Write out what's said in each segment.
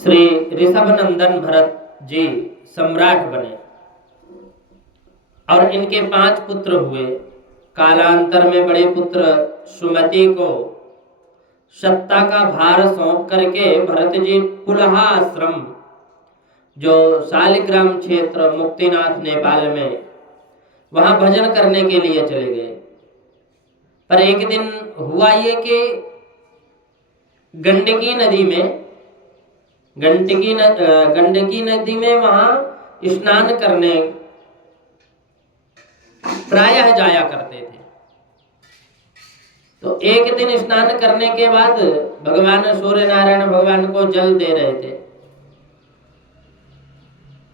श्री ऋषभ नंदन भरत जी सम्राट बने और इनके 5 पुत्र हुए। कालांतर में बड़े पुत्र सुमति को सत्ता का भार सौंप करके भरत जी पुलहा आश्रम, जो शालिग्राम क्षेत्र मुक्तिनाथ नेपाल में, वहां भजन करने के लिए चले गए। पर एक दिन हुआ ये कि गंडकी नदी में वहां स्नान करने प्रायः जाया करते थे। तो एक दिन स्नान करने के बाद भगवान सूर्य नारायण भगवान को जल दे रहे थे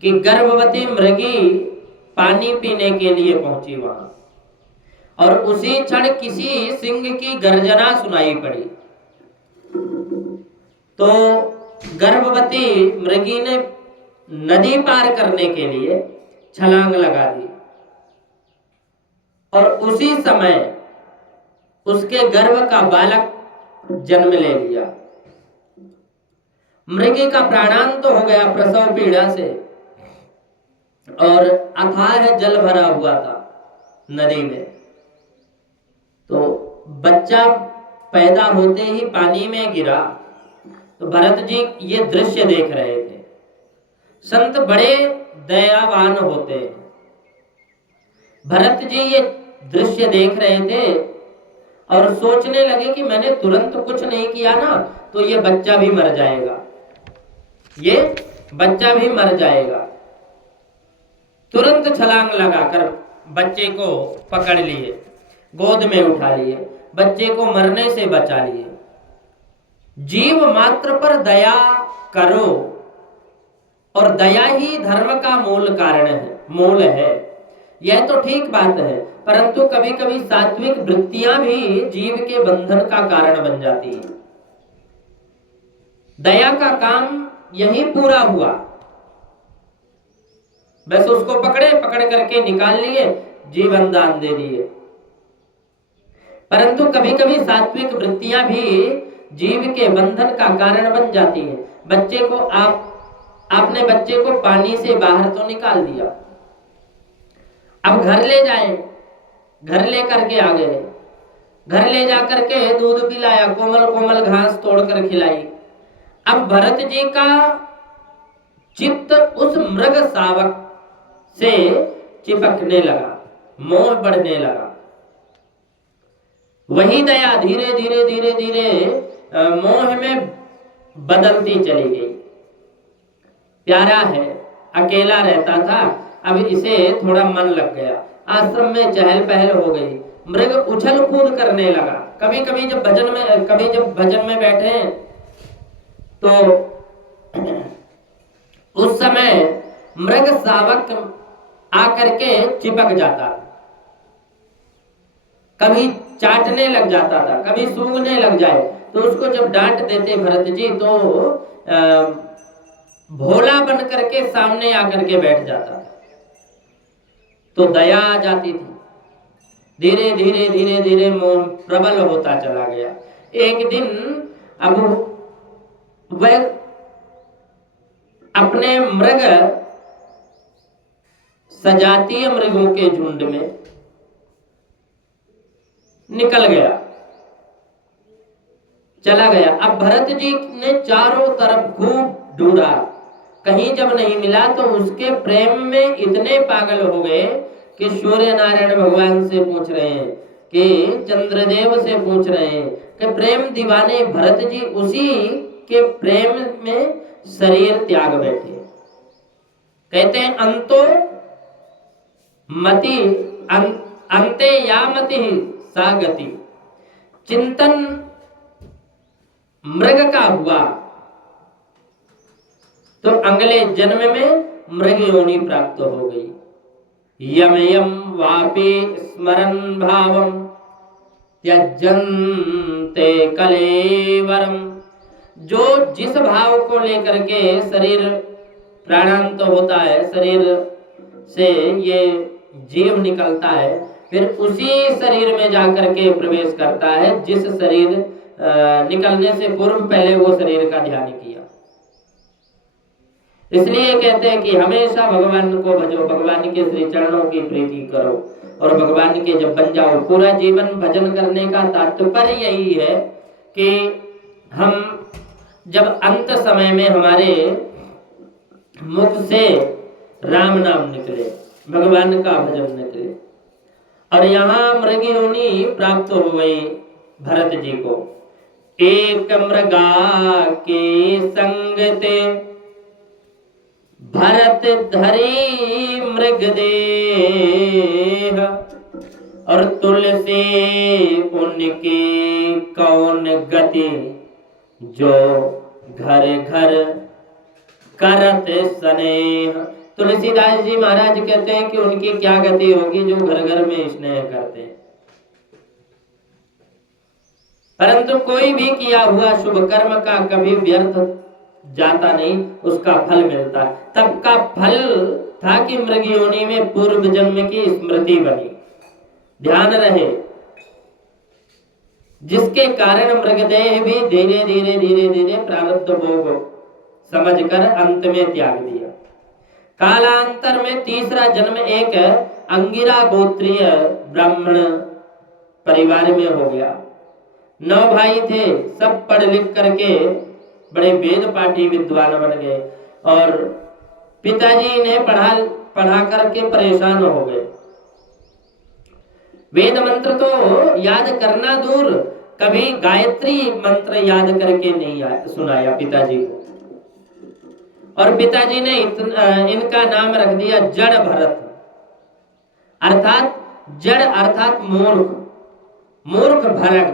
कि गर्भवती मृगी पानी पीने के लिए पहुंची वहां, और उसी क्षण किसी सिंह की गर्जना सुनाई पड़ी। तो गर्भवती मृगी ने नदी पार करने के लिए छलांग लगा दी और उसी समय उसके गर्भ का बालक जन्म ले लिया। मृगी का प्राणांत हो गया प्रसव पीड़ा से, और अथाह जल भरा हुआ था नदी में। तो बच्चा पैदा होते ही पानी में गिरा। तो भरत जी ये दृश्य देख रहे थे। संत बड़े दयावान होते हैं। भरत जी ये दृश्य देख रहे थे और सोचने लगे कि मैंने तुरंत कुछ नहीं किया ना, तो ये बच्चा भी मर जाएगा, ये बच्चा भी मर जाएगा। तुरंत छलांग लगाकर बच्चे को पकड़ लिए, गोद में उठा लिए, बच्चे को मरने से बचा लिए। जीव मात्र पर दया करो, और दया ही धर्म का मूल है। यह तो ठीक बात है, परंतु कभी कभी सात्विक वृत्तियां भी जीव के बंधन का कारण बन जाती हैं। दया का काम यही पूरा हुआ। बस उसको पकड़ करके निकाल लिए, जीवन दान दे दिए। परंतु कभी कभी सात्विक वृत्तियां भी जीव के बंधन का कारण बन जाती हैं। बच्चे को आपने बच्चे को पानी से बाहर तो निकाल दिया, अब घर ले जाए, घर ले करके आ गए, घर ले जा करके दूध पिलाया, कोमल कोमल घास तोड़कर खिलाई। अब भरत जी का चित्त उस मृग शावक से चिपकने लगा, मोह बढ़ने लगा। वही दया धीरे धीरे धीरे धीरे मोह में बदलती चली गई। प्यारा है, अकेला रहता था, अब इसे थोड़ा मन लग गया। आश्रम में चहल पहल हो गई, मृग उछल कूद करने लगा। कभी कभी जब भजन में बैठे तो उस समय मृग शावक आकर के चिपक जाता, कभी चाटने लग जाता था, कभी सूंघने लग जाए। तो उसको जब डांट देते भरत जी तो भोला बन करके सामने आकर के बैठ जाता था। तो दया आ जाती थी। धीरे धीरे धीरे धीरे मोह प्रबल होता चला गया। एक दिन अब वह अपने मृग सजातीय मृगों के झुंड में निकल गया, चला गया। अब भरत जी ने चारों तरफ खूब ढूंढा, कहीं जब नहीं मिला तो उसके प्रेम में इतने पागल हो गए कि सूर्य नारायण भगवान से पूछ रहे हैं, कि चंद्रदेव से पूछ रहे हैं कि प्रेम दीवाने भरत जी उसी के प्रेम में शरीर त्याग बैठे। कहते हैं अंतो मति अंते या मति सागति। चिंतन मृग का हुआ तो अगले जन्म में मृग योनि प्राप्त हो गई। यम यम वापि स्मरन् भावम त्यजन्ते कलेवरम। जो जिस भाव को लेकर के शरीर प्राणांत होता है, शरीर से ये जीव निकलता है, फिर उसी शरीर में जाकर के प्रवेश करता है जिस शरीर निकलने से पूर्व पहले वो शरीर का ध्यान किया। इसलिए कहते हैं कि हमेशा भगवान को भजो, भगवान के श्री चरणों की प्रीति करो और भगवान के जब बन जाओ। पूरा जीवन भजन करने का तात्पर्य यही है कि हम जब अंत समय में हमारे मुख से राम नाम निकले, भगवान का भजन निकले। और यहाँ मृग योनि प्राप्त हो गई भरत जी को। एक मृगा के संग ते भरत धरी मृग देह, और तुलसी उनकी कौन गति, जो घर घर करत स्नेह। तुलसीदास जी महाराज कहते हैं कि उनकी क्या गति होगी जो घर घर में स्नेह करते हैं। परंतु कोई भी किया हुआ शुभ कर्म का कभी व्यर्थ जाता नहीं, उसका फल मिलता है। तब का फल था कि मृग योनि में पूर्व जन्म की स्मृति बनी। ध्यान रहे, जिसके कारण मृगदेह भी धीरे धीरे धीरे धीरे प्रारब्ध भोग समझकर अंत में त्याग दिया। कालांतर में तीसरा जन्म एक अंगिरा गोत्रीय ब्राह्मण परिवार में हो गया। 9 भाई थे, सब पढ़ लिख करके बड़े वेद पाठी विद्वान बन गए और पिताजी इन्हें पढ़ा करके परेशान हो गए। वेद मंत्र तो याद करना दूर, कभी गायत्री मंत्र याद करके नहीं सुनाया पिताजी को। और पिताजी ने इनका नाम रख दिया जड़ भरत, अर्थात जड़ अर्थात मूर्ख, मूर्ख भरत।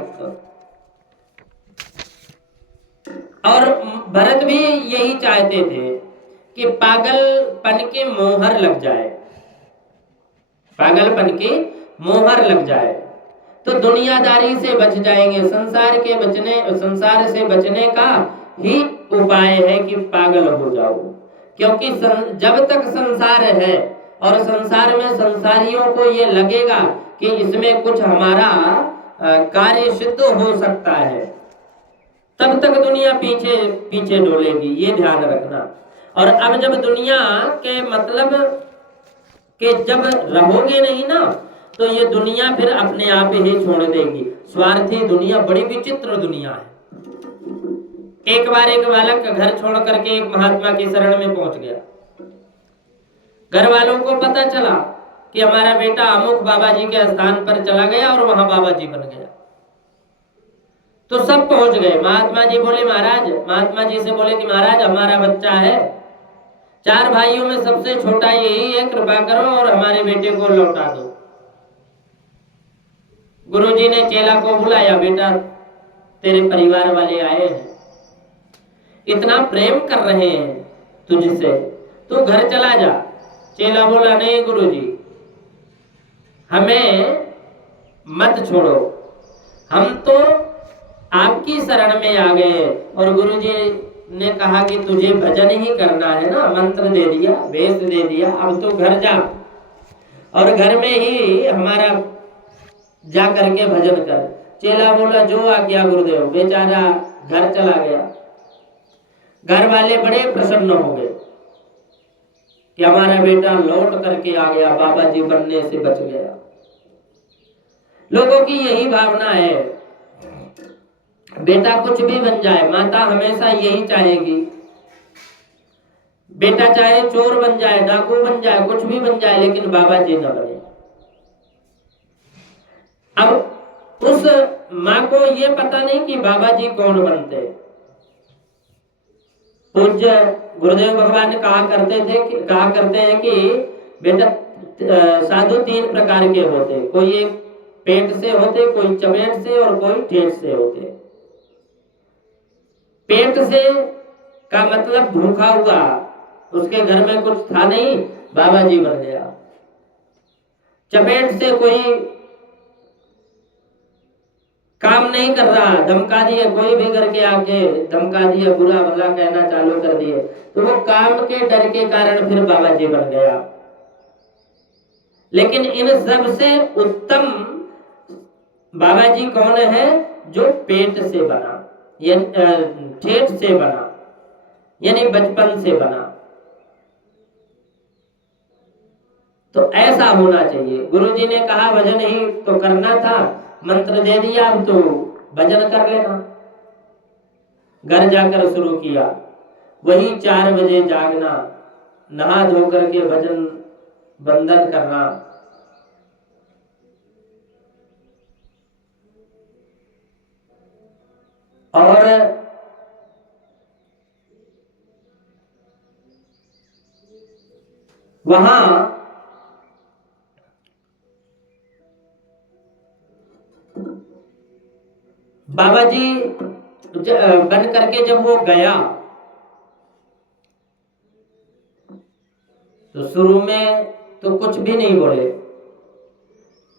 और भरत भी यही चाहते थे कि पागलपन की मोहर लग जाए, पागलपन की मोहर लग जाए तो दुनियादारी से बच जाएंगे। संसार से बचने का ही उपाय है कि पागल हो जाओ, क्योंकि जब तक संसार है और संसार में संसारियों को ये लगेगा कि इसमें कुछ हमारा कार्य सिद्ध हो सकता है, तब तक दुनिया पीछे पीछे डोलेगी, ये ध्यान रखना। और अब जब दुनिया के मतलब के जब रहोगे नहीं ना, तो ये दुनिया फिर अपने आप ही छोड़ देगी। स्वार्थी दुनिया बड़ी विचित्र दुनिया है। एक बार एक बालक घर छोड़ करके एक महात्मा की शरण में पहुंच गया। घर वालों को पता चला कि हमारा बेटा अमुक बाबा जी के स्थान पर चला गया और वहां बाबा जी बन गया। तो सब पहुंच गए। महात्मा जी बोले महाराज, महात्मा जी से बोले कि महाराज हमारा बच्चा है, 4 भाइयों में सबसे छोटा यही है, कृपा करो और हमारे बेटे को लौटा दो। गुरुजी ने चेला को बुलाया, बेटा तेरे परिवार वाले आए हैं, इतना प्रेम कर रहे हैं तुझसे, तू घर चला जा। चेला बोला नहीं गुरुजी, हमें मत छोड़ो, हम तो आपकी शरण में आ गए। और गुरुजी ने कहा कि तुझे भजन ही करना है ना, मंत्र दे दिया, वेद दे दिया, अब तो घर जा और घर में ही हमारा जा करके भजन कर। चेला बोला जो आज्ञा गुरुदेव। बेचारा घर चला गया। घर वाले बड़े प्रसन्न हो गए कि हमारा बेटा लौट करके आ गया, बाबा जी बनने से बच गया। लोगों की यही भावना है, बेटा कुछ भी बन जाए, माता हमेशा यही चाहेगी, बेटा चाहे चोर बन जाए, डाकू बन जाए, कुछ भी बन जाए, लेकिन बाबा जी न बने। अब उस माँ को ये पता नहीं कि बाबा जी कौन बनते। पूज्य गुरुदेव भगवान कहा करते हैं कि बेटा साधु 3 प्रकार के होते, कोई एक पेट से होते, कोई चपेट से और कोई ठेठ से होते। पेट से का मतलब भूखा हुआ, उसके घर में कुछ था नहीं, बाबा जी बन गया। चपेट से कोई काम नहीं कर रहा, धमका दिए, कोई भी करके आके धमका दिया, बुरा भला कहना चालू कर दिए, तो वो काम के डर के कारण फिर बाबा जी बन गया। लेकिन इन सब से उत्तम बाबा जी कौन है? जो पेट से बना, ठेठ से बना, यानी बचपन से बना। तो ऐसा होना चाहिए। गुरु जी ने कहा भजन ही तो करना था, मंत्र दे दिया, अब तो भजन कर लेना। घर जाकर शुरू किया, वही 4 बजे जागना, नहा धो करके भजन बंदन करना। और वहां बाबा जी बन करके जब वो गया तो शुरू में तो कुछ भी नहीं बोले।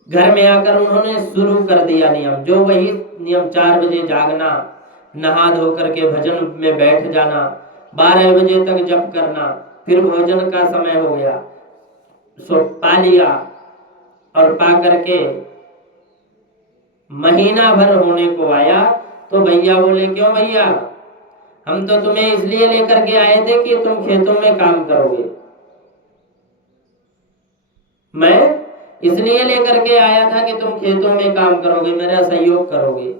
घर में आकर उन्होंने शुरू कर दिया नियम, जो वही नियम 4 बजे जागना, नहा धो करके भजन में बैठ जाना, 12 बजे तक जप करना। फिर भोजन का समय हो गया, सो पा लिया, और पा करके महीना भर होने को आया तो भैया बोले, क्यों भैया, हम तो तुम्हें इसलिए लेकर के आए थे कि तुम खेतों में काम करोगे। मैं इसलिए लेकर के आया था कि तुम खेतों में काम करोगे, मेरा सहयोग करोगे।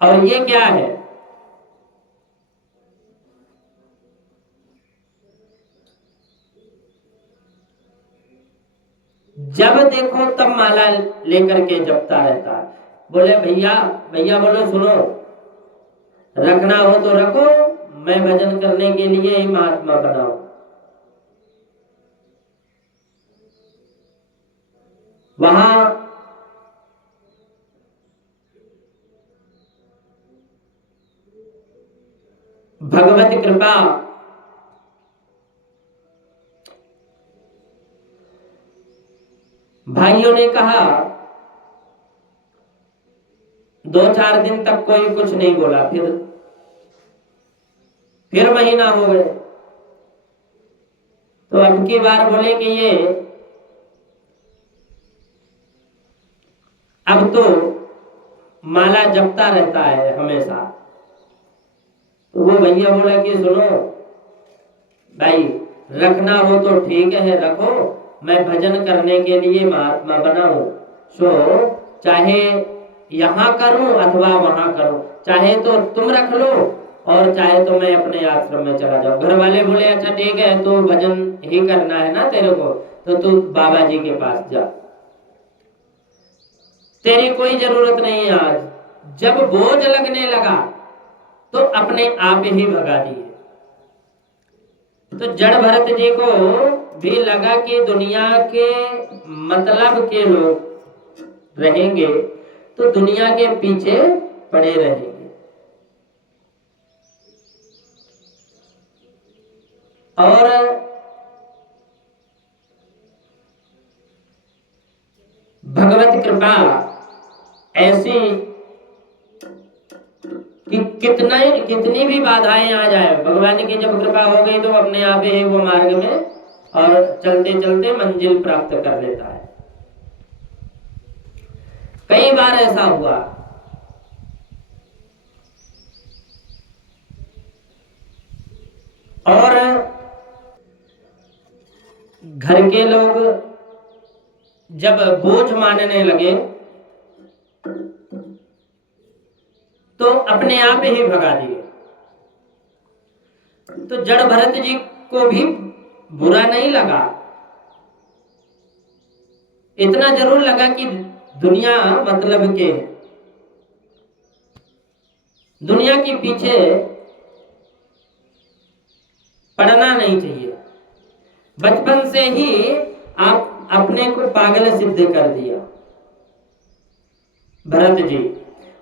और ये क्या है, जब देखो तब माला लेकर के जपता रहता है। बोले भैया, भैया बोलो सुनो, रखना हो तो रखो, मैं भजन करने के लिए ही महात्मा बनाऊं। वहां भगवत कृपा, भाइयों ने कहा 2-4 दिन तक कोई कुछ नहीं बोला, फिर महीना हो गए। तो अब की बार बोले कि ये अब तो माला जपता रहता है हमेशा। तो वो भैया बोला कि सुनो भाई, रखना हो तो ठीक है रखो, मैं भजन करने के लिए महात्मा बना हूं, सो चाहे यहां करूं अथवा वहां करूं, चाहे तो तुम रख लो और चाहे तो मैं अपने आश्रम में चला जाऊं। घर वाले बोले अच्छा ठीक है, तो भजन ही करना है ना तेरे को, तो तू बाबा जी के पास जा, तेरी कोई जरूरत नहीं है। आज जब बोझ लगने लगा तो अपने आप ही भगा दिए। तो जड़ भरत जी को भी लगा कि दुनिया के मतलब के लोग रहेंगे तो दुनिया के पीछे पड़े रहेंगे। और भगवत कृपा ऐसी कि कितनी भी बाधाएं आ जाए, भगवान की जब कृपा हो गई तो अपने आप ही वो मार्ग में और चलते चलते मंजिल प्राप्त कर लेता है। कई बार ऐसा हुआ। और घर के लोग जब बोझ मानने लगे तो अपने आप ही भगा दिए। तो जड़ भरत जी को भी बुरा नहीं लगा, इतना जरूर लगा कि दुनिया मतलब के, दुनिया के पीछे पड़ना नहीं चाहिए। बचपन से ही आप अपने को पागल सिद्ध कर दिया भरत जी,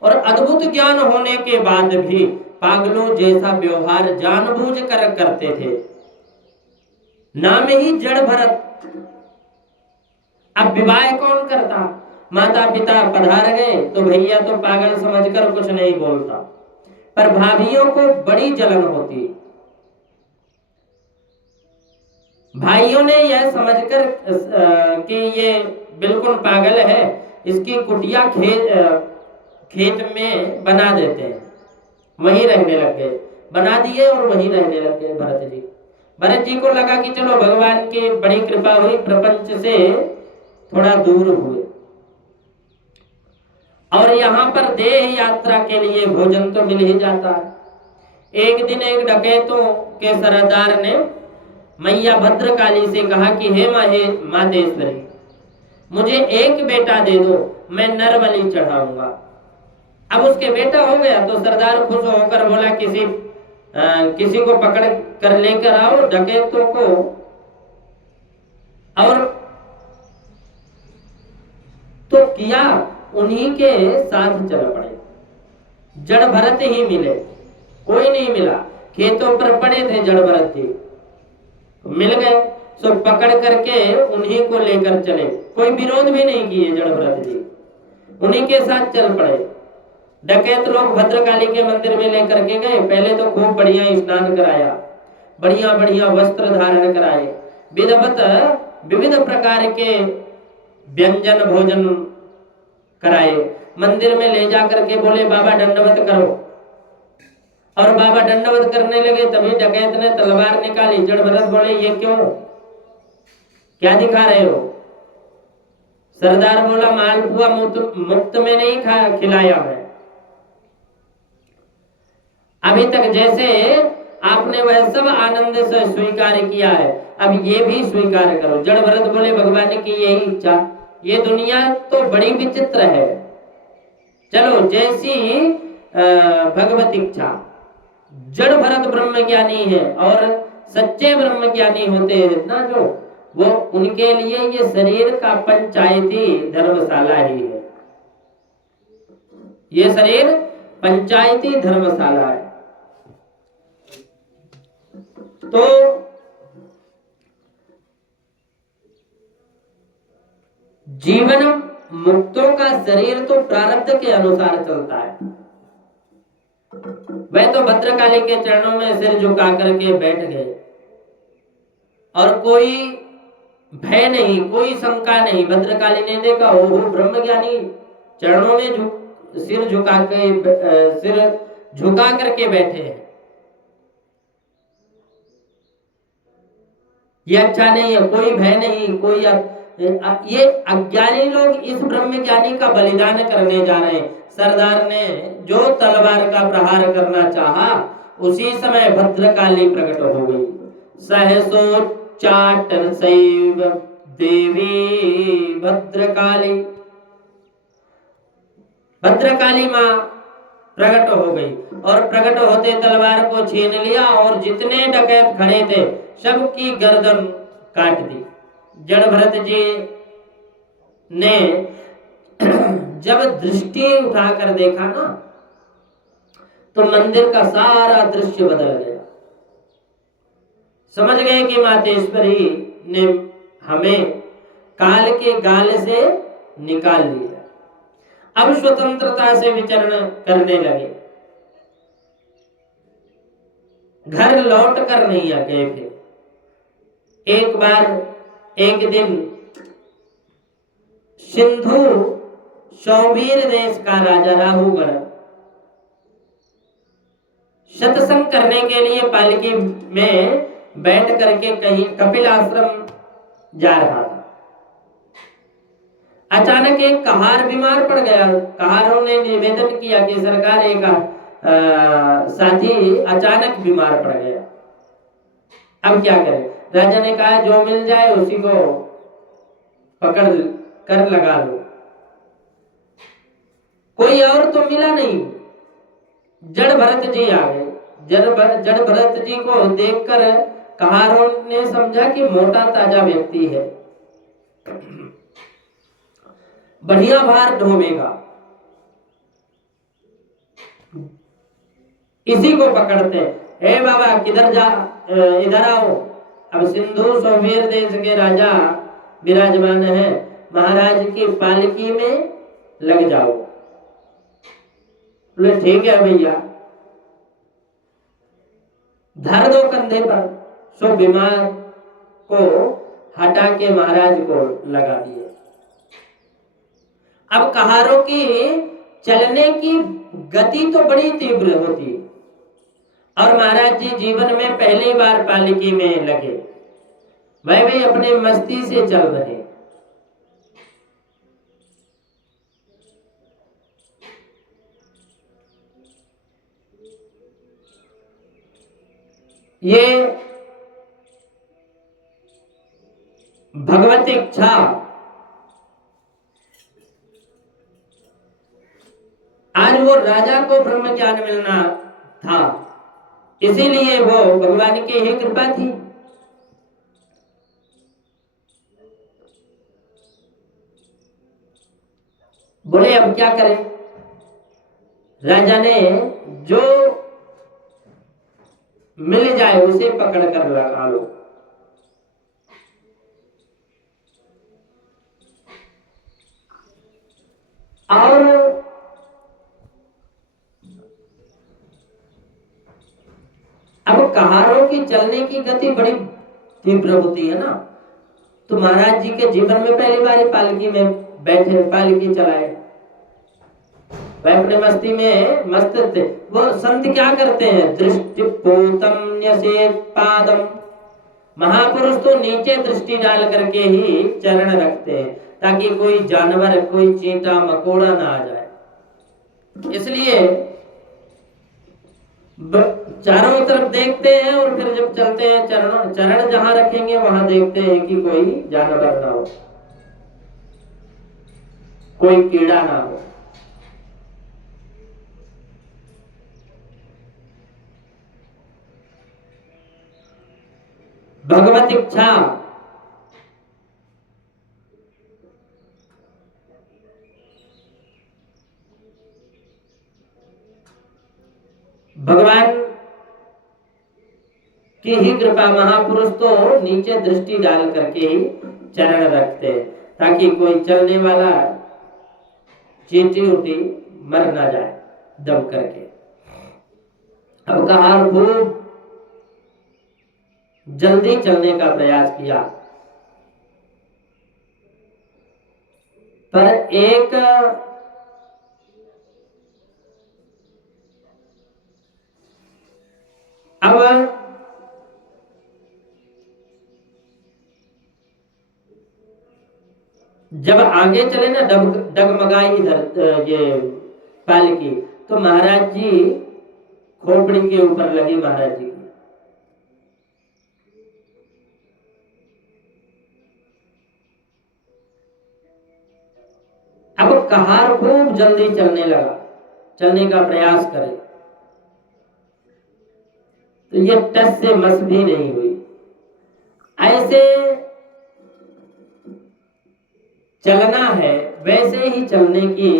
और अद्भुत ज्ञान होने के बाद भी पागलों जैसा व्यवहार जानबूझ कर करते थे। नाम ही जड़ भरत। अब विवाह कौन करता? माता पिता पधार गए तो भैया तो पागल समझकर कुछ नहीं बोलता, पर भाभियों को बड़ी जलन होती। भाइयों ने यह समझकर कि ये बिल्कुल पागल है, इसकी कुटिया खेत में बना देते हैं, वहीं रहने लग गए। बना दिए और वहीं रहने लग गए भरत जी। भरत जी को लगा कि चलो भगवान की बड़ी कृपा हुई, प्रपंच से थोड़ा दूर हुए। और यहाँ पर देह यात्रा के लिए भोजन तो मिल ही जाता है। एक दिन एक डकैतों के सरदार ने मैया भद्रकाली से कहा कि हे मातेश्वरी, मुझे एक बेटा दे दो, मैं नर बलि चढ़ाऊंगा। अब उसके बेटा हो गया तो सरदार खुश होकर बोला किसी को पकड़ कर लेकर आओ डकैतों को, और तो किया, उन्हीं के साथ चल पड़े। जड़ भरत ही मिले, कोई नहीं मिला। खेतों पर पड़े थे जड़ भरत जी, मिल गए, सो पकड़ करके उन्हीं को लेकर चले। कोई विरोध भी नहीं किए जड़ भरत जी, उन्हीं के साथ चल पड़े। डकैत लोग भद्रकाली के मंदिर में लेकर के गए। पहले तो खूब बढ़िया स्नान कराया, बढ़िया बढ़िया वस्त्र धारण कराए, विधवत विविध प्रकार के व्यंजन भोजन कराए। मंदिर में ले जा करके बोले बाबा दंडवत करो, और बाबा दंडवत करने लगे। तभी डकैत ने तलवार निकाली। जड़ भरत बोले ये क्यों, क्या दिखा रहे हो? सरदार बोला मालपुआ मुफ्त में नहीं खिलाया है, अभी तक जैसे आपने वह सब आनंद से स्वीकार किया है, अब ये भी स्वीकार करो। जड़ भरत बोले भगवान की यही इच्छा, ये दुनिया तो बड़ी विचित्र है, चलो जैसी भगवत इच्छा। जड़ भरत ब्रह्म ज्ञानी है, और सच्चे ब्रह्म ज्ञानी होते हैं ना जो, वो उनके लिए ये शरीर का पंचायती धर्मशाला ही है। ये शरीर पंचायती धर्मशाला है। तो जीवन मुक्तों का शरीर तो प्रारब्ध के अनुसार चलता है। वह तो भद्रकाली के चरणों में सिर झुका करके बैठ गए, और कोई भय नहीं, कोई शंका नहीं। भद्रकाली ने देखा ओहो ब्रह्मज्ञानी चरणों में सिर झुका करके बैठे हैं, ये अच्छा नहीं है, कोई भय नहीं, कोई ये अज्ञानी लोग इस ब्रह्म ज्ञानी का बलिदान करने जा रहे हैं। सरदार ने जो तलवार का प्रहार करना चाहा, उसी समय भद्रकाली प्रकट हो गई। सहसोच्चाटन सैव देवी भद्रकाली, भद्रकाली माँ प्रकट हो गई, और प्रकट होते तलवार को छीन लिया, और जितने डकैत खड़े थे सबकी गर्दन काट दी। जड़ भरत जी ने जब दृष्टि उठाकर देखा ना, तो मंदिर का सारा दृश्य बदल गया। समझ गए कि मातेश्वरी ने हमें काल के गाल से निकाल लिया। अब स्वतंत्रता से विचरण करने लगे, घर लौट कर नहीं आ गए। फिर एक दिन सिंधु सौवीर देश का राजा राहुगण सत्संग करने के लिए पालकी में बैठ करके कहीं कपिल आश्रम जा रहा था। अचानक एक कहार बीमार पड़ गया। कहारों ने निवेदन किया कि सरकार, एक साथी अचानक बीमार पड़ गया, अब क्या करें? राजा ने कहा जो मिल जाए उसी को पकड़ कर लगा लो। कोई और तो मिला नहीं। जड़ भरत जी आ गए। जड़ भरत जी को देखकर कहारों ने समझा कि मोटा ताजा व्यक्ति है, बढ़िया भार ढोवेगा, इसी को पकड़ते। ए बाबा किधर जा, इधर आओ। अब सिंधु सौवीर देश के राजा विराजमान है, महाराज की पालकी में लग जाओ। बोले ठीक है भैया, धर दो कंधे पर। सो बीमार को हटा के महाराज को लगा दिए। अब कहारों की चलने की गति तो बड़ी तीव्र होती, और महाराज जी जीवन में पहली बार पालकी में लगे, वह भी अपने मस्ती से चल रहे। ये भगवत इच्छा आज वो राजा को ब्रह्म ज्ञान मिलना था, इसीलिए वो भगवान की ही कृपा थी। बोले अब क्या करें? राजा ने जो मिल जाए उसे पकड़ कर लगा लो। और अब कहारों की चलने की गति बड़ी तीव्र होती है ना, तो महाराज जी के जीवन में पहली बार पालकी में बैठे, पालकी चलाए, वह अपने मस्ती में मस्त थे। वो संत क्या करते हैं? दृष्टि पोतम न्यसेत पादम, महापुरुष तो नीचे दृष्टि डाल करके ही चरण रखते हैं ताकि कोई जानवर, कोई चींटा मकोड़ा ना आ जाए। इसलिए चारों तरफ देखते हैं और फिर जब चलते हैं चरण जहां रखेंगे वहां देखते हैं कि कोई जानवर ना हो, कोई कीड़ा ना हो। भगवत इच्छा भगवान की ही कृपा, महापुरुष तो नीचे दृष्टि डाल करके ही चरण रखते हैं ताकि कोई चलने वाला चींटी उटी मर ना जाए दब करके। अब कहार खूब जल्दी चलने का प्रयास किया, पर एक अब जब आगे चले ना डगमगाई इधर ये पालकी, तो महाराज जी खोपड़ी के ऊपर लगी महाराज जी की। अब कहार खूब जल्दी चलने लगा, चलने का प्रयास करे, तो ये टस से मस भी नहीं हुई। ऐसे चलना है वैसे ही चलने की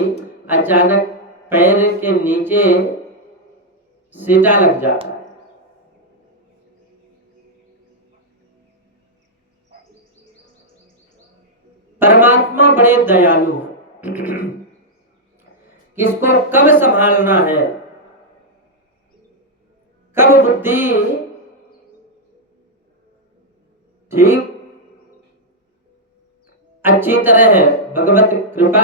अचानक पैर के नीचे सीटा लग जाता है। परमात्मा बड़े दयालु है, किसको कब संभालना है, कब बुद्धि ठीक अच्छी तरह है, भगवत कृपा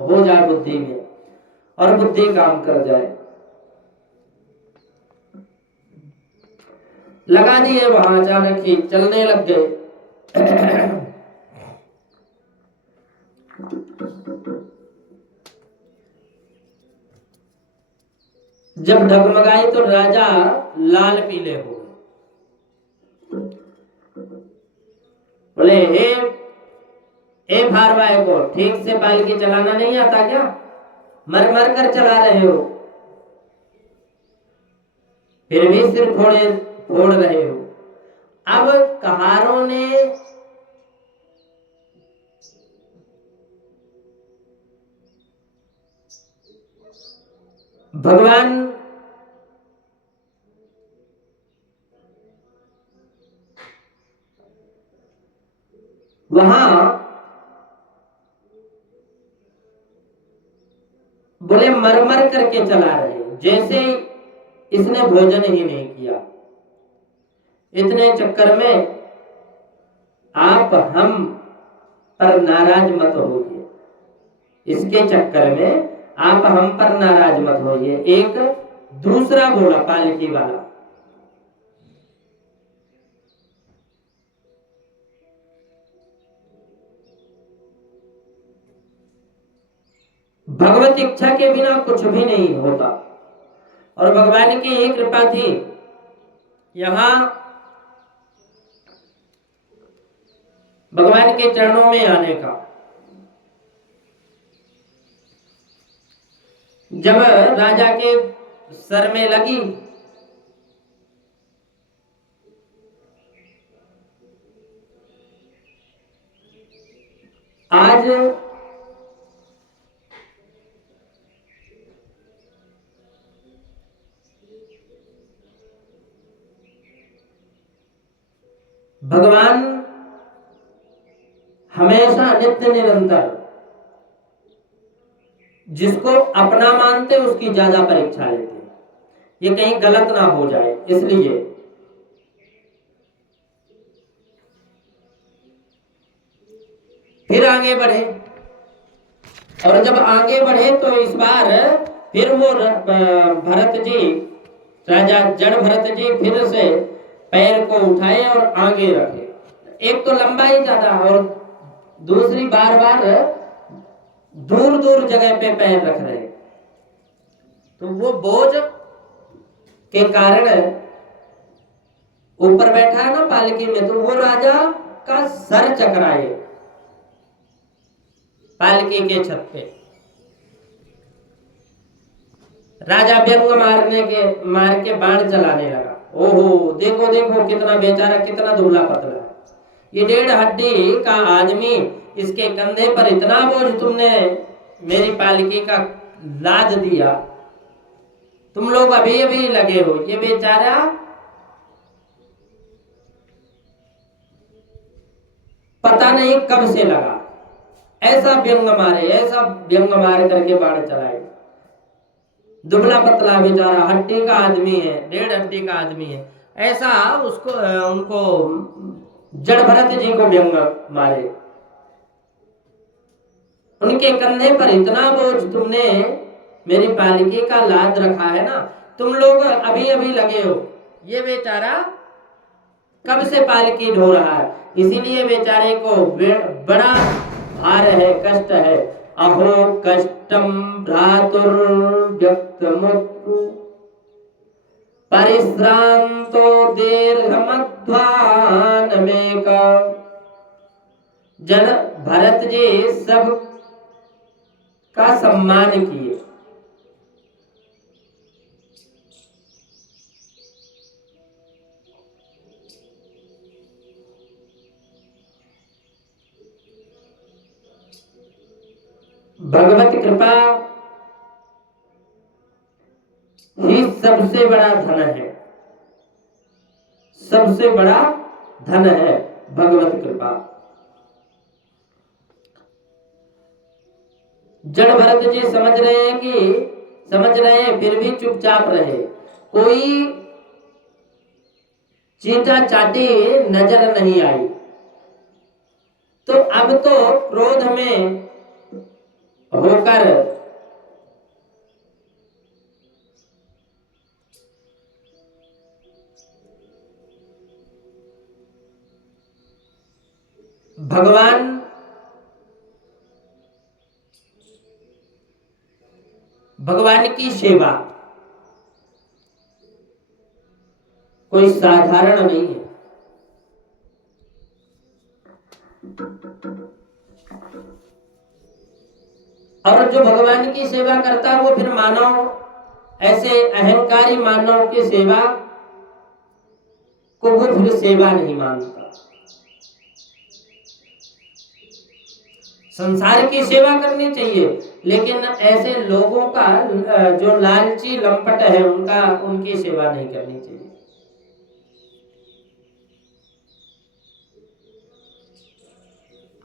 हो जाए बुद्धि में और बुद्धि काम कर जाए। लगा दिए वहां, अचानक ही चलने लग गए। जब डगमगाई तो राजा लाल पीले हो गए। बोले हे भारवाए को, ठीक से पालकी चलाना नहीं आता क्या? मर मर कर चला रहे हो, फिर भी सिर फोड़ रहे हो। अब कहारों ने भगवान वहां बोले मर मर करके चला रहे, जैसे इसने भोजन ही नहीं किया। इतने चक्कर में आप हम पर नाराज मत होइए, इसके चक्कर में आप हम पर नाराज मत होइए। एक दूसरा बोला पालकी वाला, भगवत इच्छा के बिना कुछ भी नहीं होता और भगवान की ही कृपा थी यहाँ भगवान के चरणों में आने का। जब राजा के सर में लगी आज भगवान हमेशा नित्य निरंतर जिसको अपना मानते उसकी ज्यादा परीक्षा लेते हैं, ये कहीं गलत ना हो जाए इसलिए। फिर आगे बढ़े और जब आगे बढ़े तो इस बार फिर वो भरत जी, राजा जड़ भरत जी फिर से पैर को उठाए और आगे रखे। एक तो लंबाई ज्यादा और दूसरी बार बार दूर दूर जगह पे पैर रख रहे, तो वो बोझ के कारण ऊपर बैठा है ना पालकी में, तो वो राजा का सर चकराए पालकी के छत पे। राजा व्यंग मार के बाण चलाने लगा। ओहो देखो देखो कितना बेचारा, कितना दुबला पतला है, ये 1.5 हड्डी का आदमी, इसके कंधे पर इतना बोझ तुमने मेरी पालकी का लाद दिया, तुम लोग अभी अभी लगे हो, ये बेचारा पता नहीं कब से लगा। ऐसा व्यंग मारे करके बाण चलाए। दुबला पतला बेचारा, हड्डी का आदमी है, 1.5 हड्डी का आदमी है, ऐसा उसको उनको जड़ भरत जी को व्यंग मारे। उनके कंधे पर इतना बोझ तुमने मेरी पालकी का लाद रखा है ना, तुम लोग अभी अभी लगे हो, ये बेचारा कब से पालकी ढो रहा है, इसीलिए बेचारे को बड़ा भार है, कष्ट है। अहो कष्टम भ्रातुर्व्यक्तमुक्तु परिश्रांतो दीर्घमध्वानमेक। जन भरत जी सब का सम्मान किए। भगवत कृपा ही सबसे बड़ा धन है, सबसे बड़ा धन है भगवत कृपा। जड़ भरत जी समझ रहे हैं फिर भी चुपचाप रहे। कोई चींटा चाटी नजर नहीं आई, तो अब तो क्रोध में होकर भगवान की सेवा कोई साधारण नहीं है। और जो भगवान की सेवा करता है वो फिर मानव, ऐसे अहंकारी मानव की सेवा को वो फिर सेवा नहीं मानता। संसार की सेवा करनी चाहिए, लेकिन ऐसे लोगों का जो लालची लंपट है उनकी सेवा नहीं करनी चाहिए।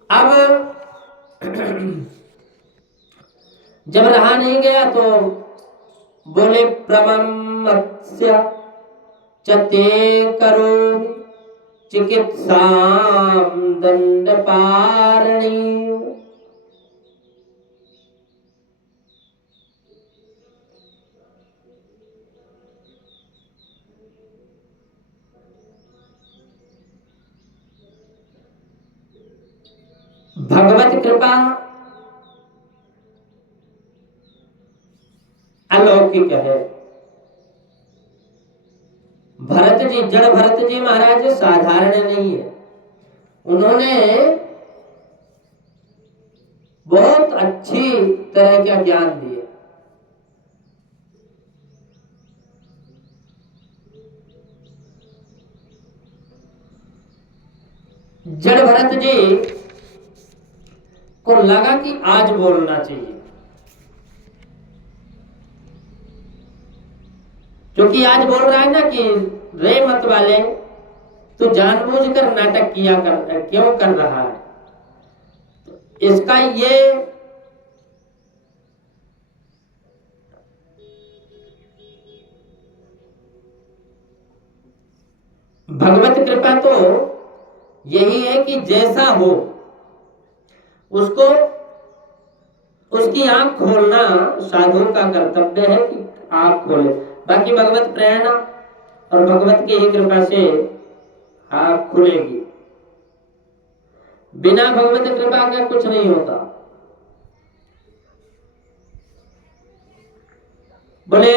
अब जब रहा नहीं गया तो बोले प्रमम्मत्स्य चते करो चिकित्साम दंडपारणी। भगवत कृपा अलौकिक है। भरत जी, जड़ भरत जी महाराज साधारण नहीं है। उन्होंने बहुत अच्छी तरह का ज्ञान दिए। जड़ भरत जी को लगा कि आज बोलना चाहिए, क्योंकि आज बोल रहा है ना कि रे मत वाले, तो जानबूझकर नाटक क्यों कर रहा है। इसका ये भगवत कृपा तो यही है कि जैसा हो उसको, उसकी आंख खोलना साधु का कर्तव्य है कि आंख खोले। बाकी भगवत प्रेरणा और भगवत की ही कृपा से आंख खुलेगी। बिना भगवत कृपा के कुछ नहीं होता। बोले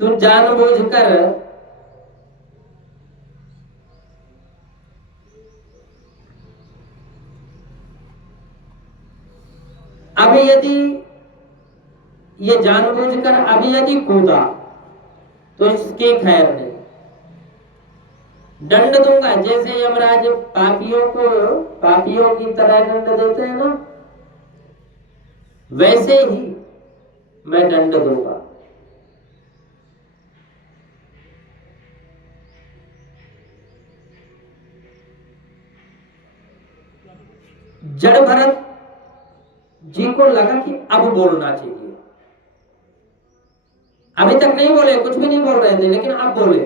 तू जानबूझकर अभी यदि ये जानबूझकर अभी यदि कूदा तो इसकी खैर नहीं, दंड दूंगा। जैसे यमराज पापियों की तरह दंड देते हैं ना, वैसे ही मैं दंड दूंगा। जड़ भरत जी को लगा कि अब बोलना चाहिए। अभी तक नहीं बोले, कुछ भी नहीं बोल रहे थे, लेकिन अब बोले।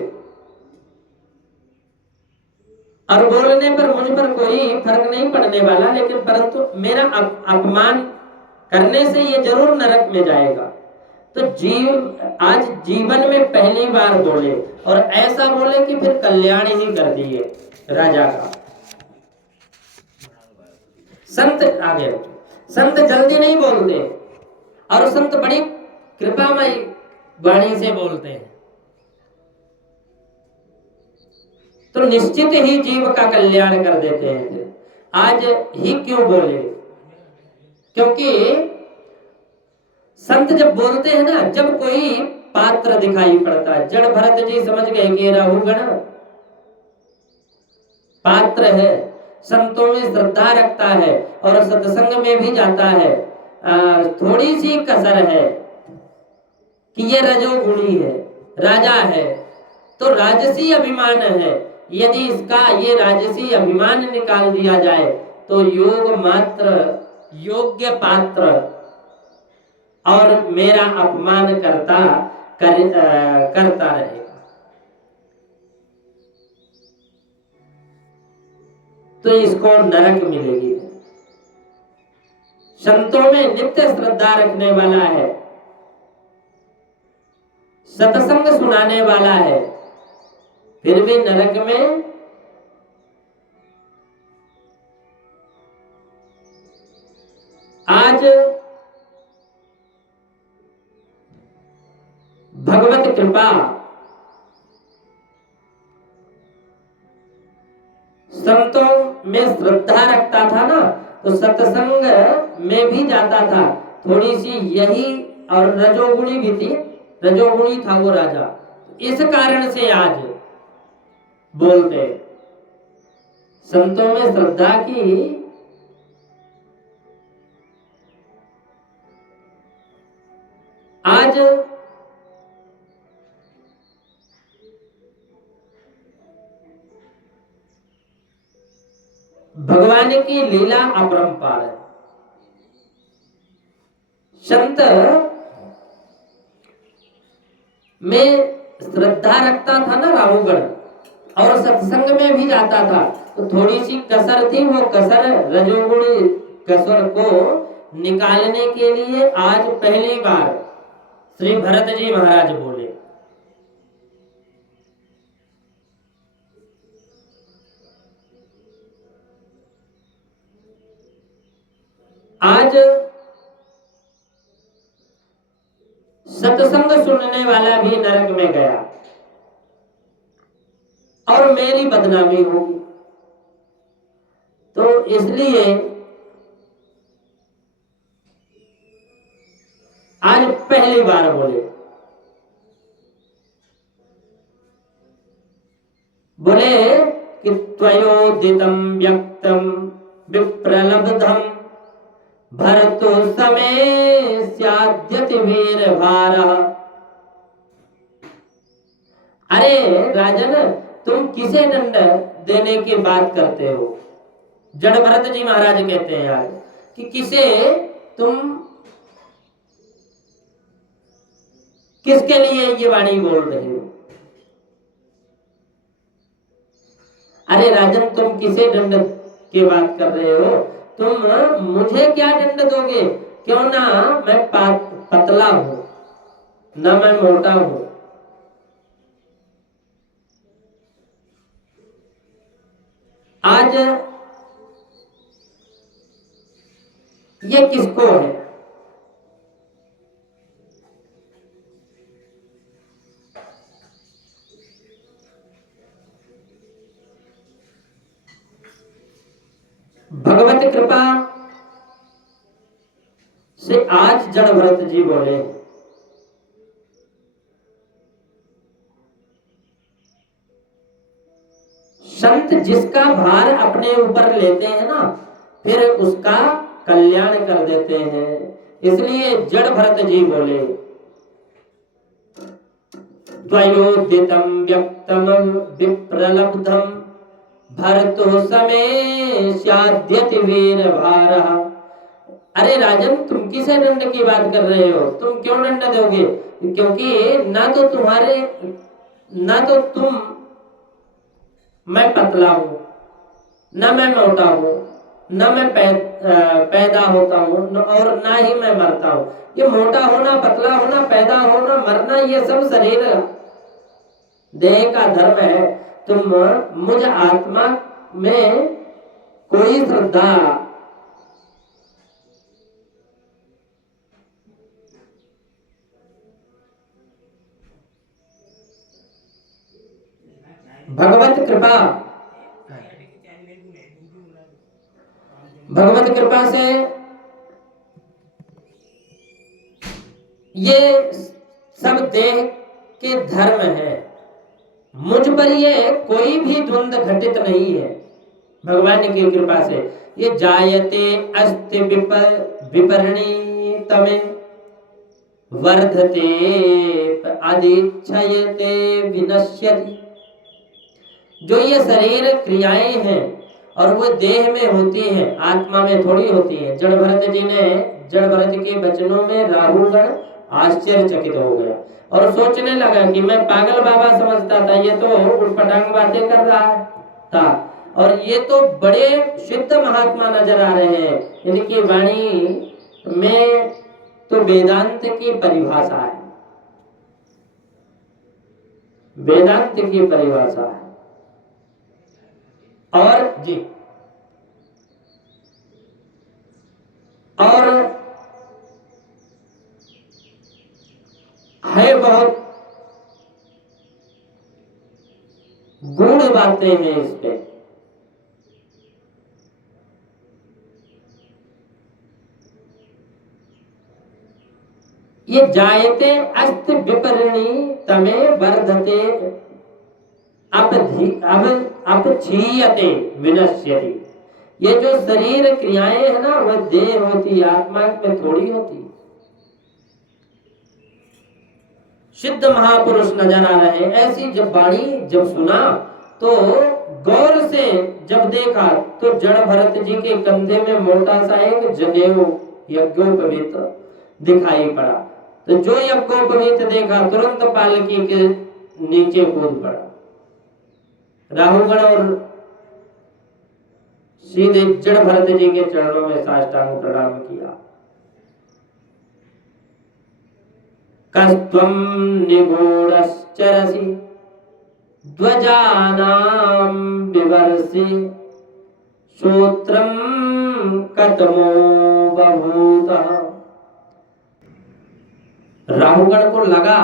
और बोलने पर मुझ पर कोई फर्क नहीं पड़ने वाला, लेकिन परंतु मेरा अपमान करने से ये जरूर नरक में जाएगा। तो आज जीवन में पहली बार बोले, और ऐसा बोले कि फिर कल्याण ही कर दिए राजा का। संत आगे, संत जल्दी नहीं बोलते, और संत बड़ी कृपामय वाणी से बोलते हैं, तो निश्चित ही जीव का कल्याण कर देते हैं। आज ही क्यों बोले? क्योंकि संत जब बोलते हैं ना, जब कोई पात्र दिखाई पड़ता है। जड़ भरत जी समझ गए कि राहुगण पात्र है, संतों में श्रद्धा रखता है और सत्संग में भी जाता है। थोड़ी सी कसर है कि ये रजोगुणी है, राजा है, तो राजसी अभिमान है। यदि इसका ये राजसी अभिमान निकाल दिया जाए तो योग मात्र योग्य पात्र और मेरा अपमान करता रहेगा। तो इसको नरक मिलेगी। संतों में नित्य श्रद्धा रखने वाला है, सत्संग सुनाने वाला है, फिर भी नरक में आज भगवत कृपा संतों में श्रद्धा रखता था ना, तो सत्संग में भी जाता था। थोड़ी सी यही और रजोगुणी भी थी, रजोगुणी था वो राजा, इस कारण से आज बोलते। संतों में श्रद्धा की आज भगवान की लीला अपरंपार है। संत में श्रद्धा रखता था ना राहुगण, और सत्संग में भी जाता था, तो थोड़ी सी कसर थी। वो कसर रजोगुणी कसर को निकालने के लिए आज पहली बार श्री भरत जी महाराज बोले। आज सत्संग सुनने वाला भी नरक में गया और मेरी बदनामी होगी। तो इसलिए आज पहली बार बोले कि त्वयोदितं व्यक्तं विप्रलब्धं भरतो समय स्याद्यति वीरभारः। अरे राजन, तुम किसे दंड देने की बात करते हो? जड़ भरत जी महाराज कहते हैं आज कि किसे तुम, किसके लिए ये वाणी बोल रहे हो? अरे राजन, तुम किसे दंड की बात कर रहे हो? तुम मुझे क्या दंड दोगे? क्यों ना मैं पतला हूं, ना मैं मोटा हूं। आज ये किसको है? भगवत कृपा से आज जड़ भरत जी बोले, संत जिसका भार अपने ऊपर लेते हैं ना, फिर उसका कल्याण कर देते हैं। इसलिए जड़ भरत जी बोले, द्वयोदितं व्यक्तं विप्रलब्धं भरतो समय स्याद्यति वीरभारः। अरे राजन, तुम किसे दंड की बात कर रहे हो? तुम क्यों दंड दोगे? क्योंकि ना तो तुम, मैं पतला हूं, ना मैं मोटा हूं, ना मैं पैदा होता हूं, और ना ही मैं मरता हूं। ये मोटा होना, पतला होना, पैदा होना, मरना, ये सब शरीर देह का धर्म है। तुम मुझ आत्मा में कोई श्रद्धा, भगवत कृपा से ये सब देह के धर्म है। मुझ पर ये कोई भी द्वंद घटित नहीं है। भगवान की कृपा से ये जायते अस्ति विपरिणीतमे वर्धते अधिक्षयते विनश्यति। जो ये शरीर क्रियाएं हैं और वो देह में होती हैं, आत्मा में थोड़ी होती हैं। जड़ भरत के वचनों में राहुगण आश्चर्यचकित हो गया और सोचने लगा कि मैं पागल बाबा समझता था, ये तो उटपटांग बातें कर रहा था, और ये तो बड़े शुद्ध महात्मा नजर आ रहे हैं। इनकी वाणी में तो वेदांत की परिभाषा है, वेदांत की परिभाषा है। और जी, और है बहुत गूढ़ बातें हैं इस पे। ये जायते अस्ति विपरिणीतमे वर्धते अपक्षीयते विनश्यति। ये जो शरीर क्रियाएं है ना, वह देह होती है, आत्मा में थोड़ी होती। सिद्ध महापुरुष नजर आ रहे हैं। ऐसी जब वाणी जब सुना तो गौर से जब देखा तो जड़ भरत जी के कंधे में मोटा सा एक जनेऊ यज्ञोपवीत दिखाई पड़ा। तो जो यज्ञोपवीत देखा तुरंत पालकी के नीचे कूद पड़ा। राहुगण और सीधे जड़ भरत जी के चरणों में साष्टांग प्रणाम किया। कस्त्वं निगूढ़श्चरसि ध्वजानां विवर्षि श्रोत्रं कतमो बभूतः। राहुगण को लगा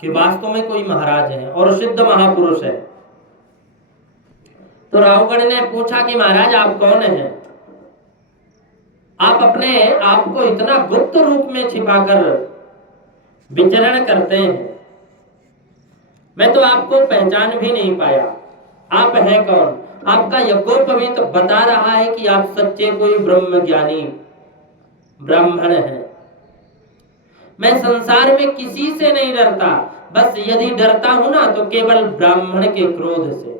कि वास्तव में कोई महाराज है और सिद्ध महापुरुष है। तो राहुगण ने पूछा कि महाराज आप कौन हैं? आप अपने आप को इतना गुप्त रूप में छिपाकर विचरण करते हैं, मैं तो आपको पहचान भी नहीं पाया। आप हैं कौन? आपका यज्ञोपवीत बता रहा है कि आप सच्चे कोई ब्रह्म ज्ञानी ब्राह्मण हैं। मैं संसार में किसी से नहीं डरता, बस यदि डरता हूं ना तो केवल ब्राह्मण के क्रोध से,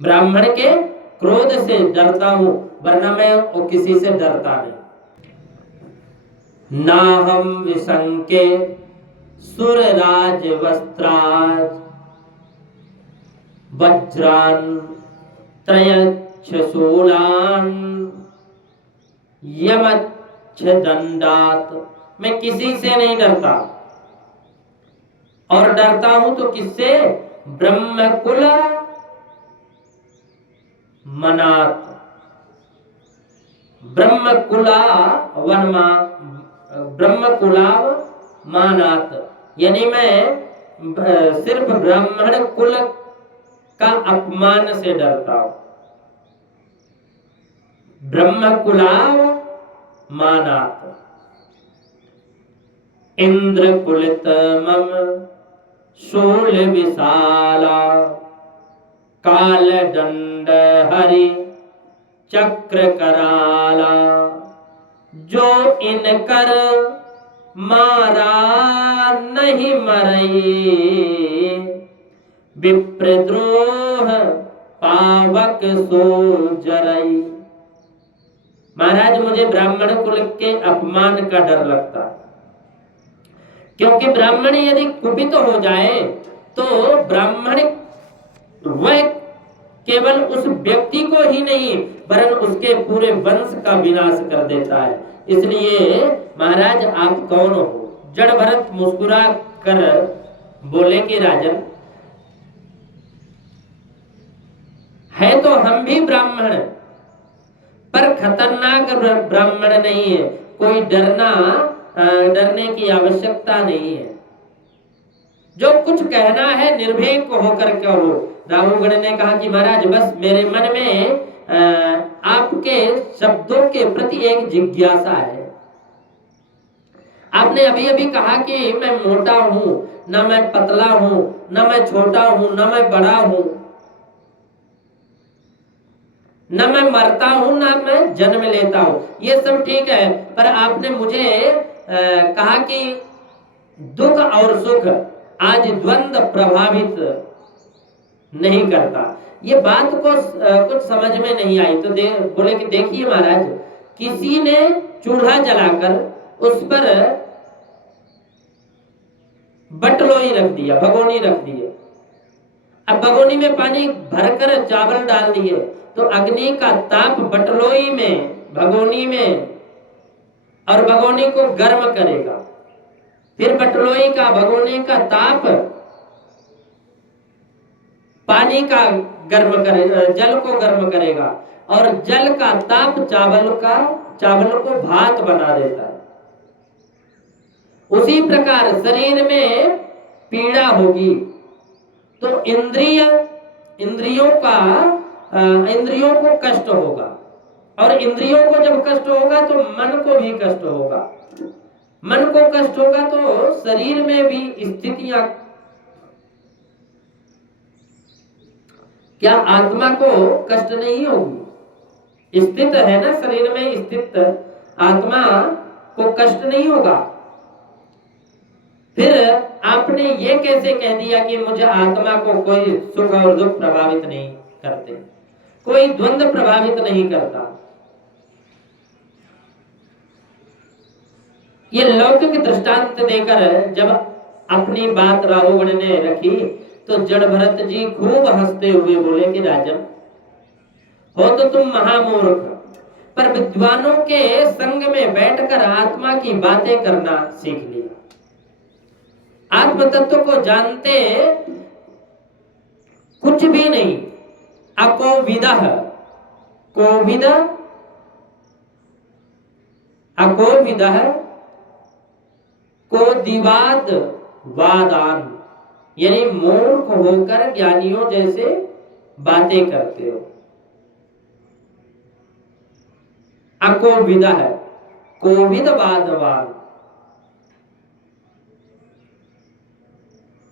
ब्राह्मण के क्रोध से डरता हूं, वरना मैं किसी से डरता नहीं। ना हम विशंके सुरराज वस्त्राज वज्रान त्रयच्छूलान यमच्छ दंडात। मैं किसी से नहीं डरता, और डरता हूं तो किससे? ब्रह्मकुल मनात, ब्रह्मकुला वनमा, ब्रह्मकुला मानात, यानी मैं सिर्फ ब्राह्मण कुल का अपमान से डरता हूं। ब्रह्मकुला मानात इंद्र कुलित मम शूल विशाला काल दंड हरि चक्र कराला। जो इनकर मारा नहीं मरई विप्रद्रोह पावक सो जरई। महाराज मुझे ब्राह्मण कुल के अपमान का डर लगता है, क्योंकि ब्राह्मण यदि कुपित हो जाए तो ब्राह्मण वह केवल उस व्यक्ति को ही नहीं वरन उसके पूरे वंश का विनाश कर देता है। इसलिए महाराज आप कौन हो? जड़ भरत मुस्कुरा कर बोले कि राजन, है तो हम भी ब्राह्मण, पर खतरनाक ब्राह्मण नहीं है। कोई डरने की आवश्यकता नहीं है। जो कुछ कहना है निर्भीक होकर कहो। राहुगण ने कहा कि महाराज बस मेरे मन में आपके शब्दों के प्रति एक जिज्ञासा है। आपने अभी अभी कहा कि मैं मोटा हूं, न मैं पतला हूं, न मैं छोटा हूं, न मैं बड़ा हूं, न मैं मरता हूं, न मैं जन्म लेता हूं। ये सब ठीक है, पर आपने मुझे कहा कि दुख और सुख आज द्वंद्व प्रभावित नहीं करता। ये बात को कुछ समझ में नहीं आई। तो बोले कि देखिए महाराज, किसी ने चूल्हा जलाकर उस पर बटलोई रख दिया, भगोनी रख दी। अब भगोनी में पानी भरकर चावल डाल दिए तो अग्नि का ताप बटलोई में, भगोनी में, और भगोनी को गर्म करेगा। फिर बटलोई का, भगोनी का ताप पानी का गर्म करेगा, जल को गर्म करेगा, और जल का ताप चावल को भात बना देता है। उसी प्रकार शरीर में पीड़ा होगी तो इंद्रियों को कष्ट होगा, और इंद्रियों को जब कष्ट होगा तो मन को भी कष्ट होगा। मन को कष्ट होगा तो शरीर में भी स्थितियां, क्या आत्मा को कष्ट नहीं होगी? स्थित है ना शरीर में, स्थित आत्मा को कष्ट नहीं होगा। फिर आपने ये कैसे कह दिया कि मुझे आत्मा को कोई सुख और दुख प्रभावित नहीं करते, कोई द्वंद्व प्रभावित नहीं करता? ये लौकिक दृष्टांत देकर जब अपनी बात राहुगण ने रखी तो जड़ भरत जी खूब हंसते हुए बोले कि राजन, हो तो तुम महामूर्ख, पर विद्वानों के संग में बैठकर आत्मा की बातें करना सीख लिया। आत्म तत्व को जानते कुछ भी नहीं। अकोविदः, कोविद, अकोविदः बुद्धिवाद वादान, यानी मूर्ख होकर ज्ञानियों जैसे बातें करते हो। अकोविद है, कोविद वादवान।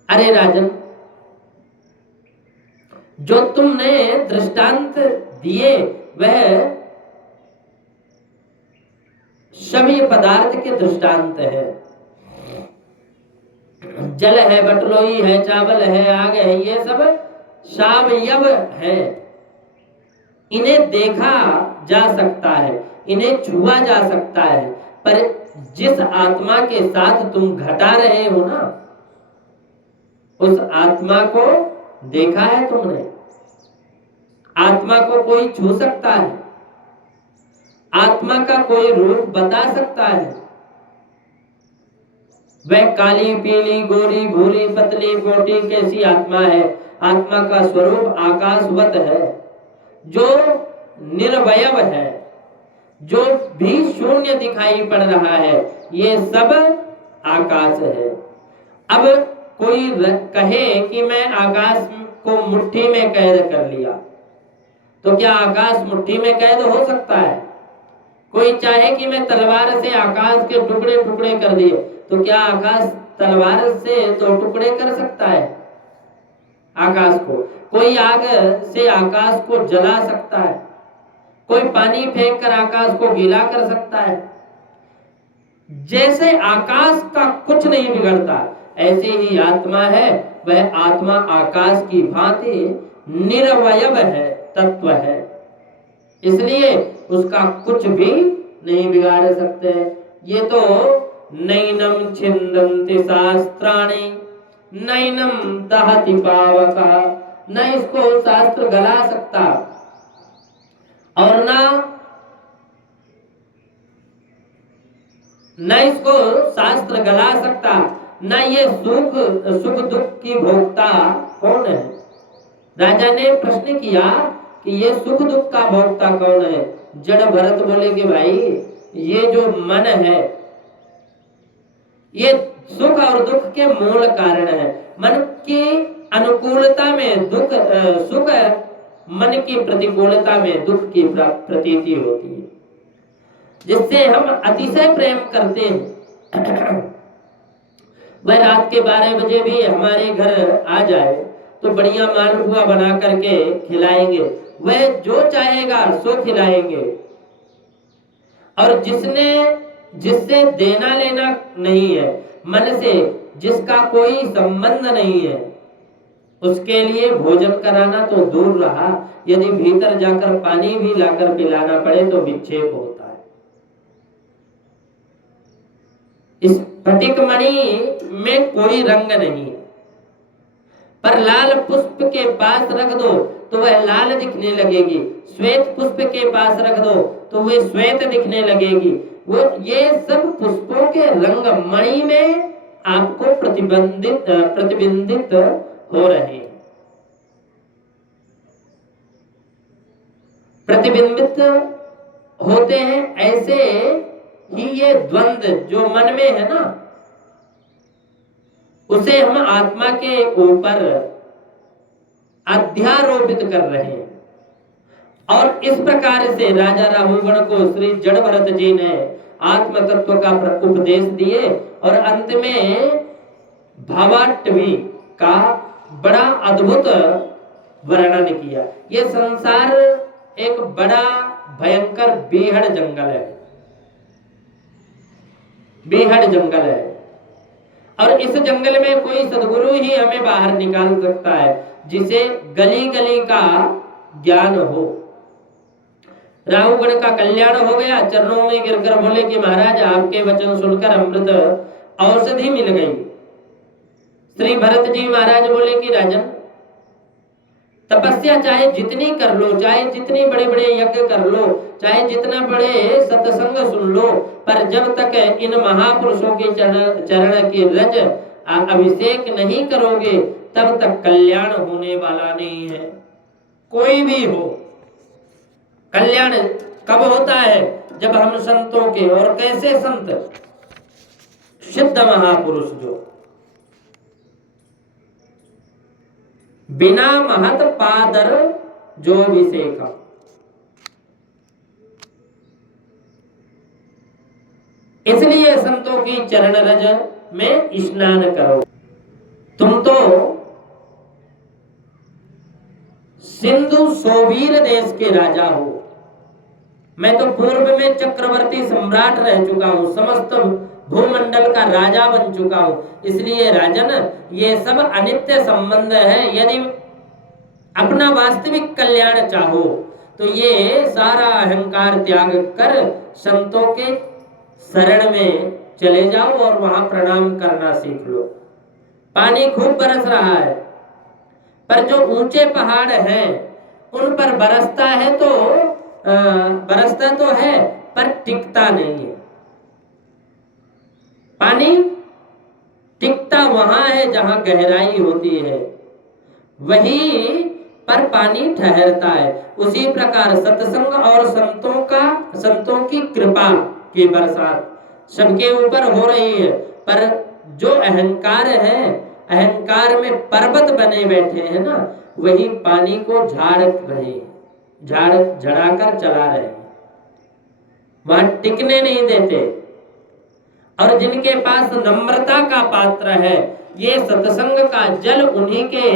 अरे राजन, जो तुमने दृष्टांत दिए वह सभी पदार्थ के दृष्टांत है। जल है, बटलोई है, चावल है, आग है, ये सब सावयव है। इन्हें देखा जा सकता है, इन्हें छुआ जा सकता है, पर जिस आत्मा के साथ तुम घटा रहे हो ना, उस आत्मा को देखा है तुमने? आत्मा को कोई छू सकता है? आत्मा का कोई रूप बता सकता है? वह काली, पीली, गोरी, भूरी, पतली, मोटी कैसी आत्मा है? आत्मा का स्वरूप आकाशवत है, जो निर्वयव है, जो भी शून्य दिखाई पड़ रहा है, ये सब आकाश है। अब कोई कहे कि मैं आकाश को मुट्ठी में कैद कर लिया, तो क्या आकाश मुट्ठी में कैद हो सकता है? कोई चाहे कि मैं तलवार से आकाश के टुकड़े टुकड़े कर दिए, तो क्या आकाश तलवार से तो टुकड़े कर सकता है आकाश को? कोई आग से आकाश को जला सकता है? कोई पानी फेंक कर आकाश को गीला कर सकता है? जैसे आकाश का कुछ नहीं बिगड़ता, ऐसे ही आत्मा है। वह आत्मा आकाश की भांति निरवयव है, तत्व है, इसलिए उसका कुछ भी नहीं बिगाड़ सकते। ये तो नैनम छिन्दन्ति शास्त्राणि नैनम दहति पावका, न इसको शास्त्र गला सकता और न इसको शास्त्र गला सकता, न ये सुख दुख की भोक्ता कौन है? राजा ने प्रश्न किया कि ये सुख दुख का भोक्ता कौन है? जड़ भरत बोले कि भाई ये जो मन है, ये सुख और दुख के मूल कारण है। मन की अनुकूलता में दुख, सुख, मन की प्रतिकूलता में दुख की प्रतीति होती है, जिससे हम अतिशय प्रेम करते हैं। वह रात के 12 बजे भी हमारे घर आ जाए तो बढ़िया मालपुआ बना करके खिलाएंगे, वह जो चाहेगा सो खिलाएंगे। और जिससे देना लेना नहीं है, मन से जिसका कोई संबंध नहीं है, उसके लिए भोजन कराना तो दूर रहा, यदि भीतर जाकर पानी भी लाकर पिलाना पड़े तो विक्षेप होता है। इस स्फटिक मणि में कोई रंग नहीं है, पर लाल पुष्प के पास रख दो तो वह लाल दिखने लगेगी, श्वेत पुष्प के पास रख दो तो वह श्वेत दिखने लगेगी। वो ये सब पुष्पों के रंग मणि में आपको प्रतिबिंबित हो रहे हैं। प्रतिबिंबित होते हैं, ऐसे ही ये द्वंद्व जो मन में है ना, उसे हम आत्मा के ऊपर अध्यारोपित कर रहे हैं। और इस प्रकार से राजा राहुगण को श्री जड़ भरत जी ने आत्म तत्व का उपदेश दिए और अंत में भावाटवी का बड़ा अद्भुत वर्णन किया। ये संसार एक बड़ा भयंकर बेहद जंगल है, बेहद जंगल है, और इस जंगल में कोई सदगुरु ही हमें बाहर निकाल सकता है, जिसे गली गली का ज्ञान हो। राहुगण का कल्याण हो गया, चरणों में गिरकर बोले कि महाराज आपके वचन सुनकर अमृत औषधि मिल गई। श्री भरत जी महाराज बोले कि राजन, तपस्या चाहे जितनी कर लो, चाहे जितने बड़े बड़े यज्ञ कर लो, चाहे जितना बड़े सत्संग सुन लो, पर जब तक इन महापुरुषों के चरण की रज अभिषेक नहीं करोगे, तब तक कल्याण होने वाला नहीं है। कोई भी हो, कल्याण कब होता है? जब हम संतों के, और कैसे संत? सिद्ध महापुरुष जो बिना महत पादर जो विषेका, इसलिए संतों की चरण रज में स्नान करो। तुम तो सिंधु सोवीर देश के राजा हो, मैं तो पूर्व में चक्रवर्ती सम्राट रह चुका हूं, समस्त भूमंडल का राजा बन चुका हूं। इसलिए राजन, ये सब अनित्य संबंध है। यदि अपना वास्तविक कल्याण चाहो तो ये सारा अहंकार त्याग कर संतों के शरण में चले जाओ और वहां प्रणाम करना सीख लो। पानी खूब बरस रहा है, पर जो ऊंचे पहाड़ हैं उन पर बरसता है तो पर टिकता नहीं है। पानी टिकता वहां है जहां गहराई होती है, वहीं पर पानी ठहरता है। उसी प्रकार सत्संग और संतों की कृपा की बरसात सबके ऊपर हो रही है, पर जो अहंकार है, अहंकार में पर्वत बने बैठे हैं ना, वही पानी को झड़ाकर चला रहे हैं, वहां टिकने नहीं देते। और जिनके पास नम्रता का पात्र है, ये सत्संग का जल उन्हीं के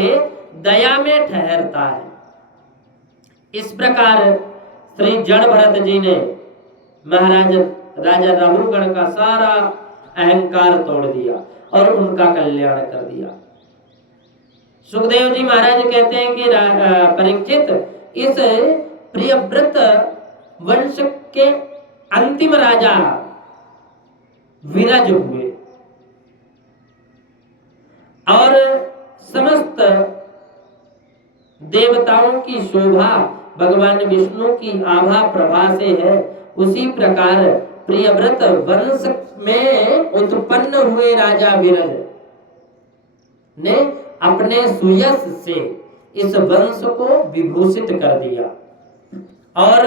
दया में ठहरता है। इस प्रकार श्री जड़ भरत जी ने महाराज राजा राहुलगढ़ का सारा अहंकार तोड़ दिया और उनका कल्याण कर दिया। सुखदेव जी महाराज कहते हैं कि परीक्षित, इस प्रियव्रत वंश के अंतिम राजा विरज हुए और समस्त देवताओं की शोभा भगवान विष्णु की आभा प्रभा से है। उसी प्रकार प्रियव्रत वंश में उत्पन्न हुए राजा विरज ने अपने सुयश से इस वंश को विभूषित कर दिया और